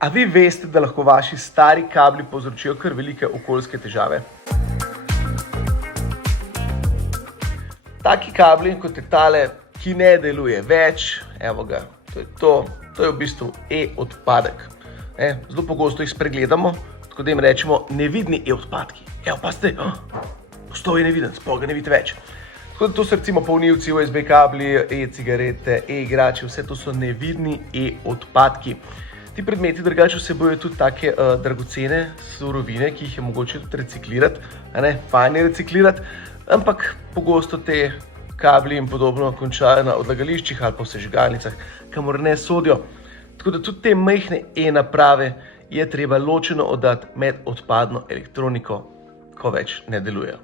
A vi veste, da lahko vaši stari kabli povzročijo kar velike okoljske težave? Taki kabli, kot je tale, ki ne deluje več, evo ga, to je v bistvu e-odpadek. Zelo pogosto jih spregledamo, tako da jim rečemo nevidni e-odpadki. Evo, pazite, postal je neviden, sploh ga ne vidite več. Tako da to so recimo polnilci, USB kabli, e-cigarete, e-igrače, vse to so nevidni e-odpadki. Ti predmeti drugače vsebujejo tudi take dragocene surovine, ki jih je mogoče tudi reciklirati, fajn je reciklirati, ampak pogosto te kabli in podobno končajo na odlagališčih ali pa v sežigalnicah, kamor ne sodijo. Tako da tudi te majhne e-naprave je treba ločeno oddati med odpadno elektroniko, ko več ne delujejo.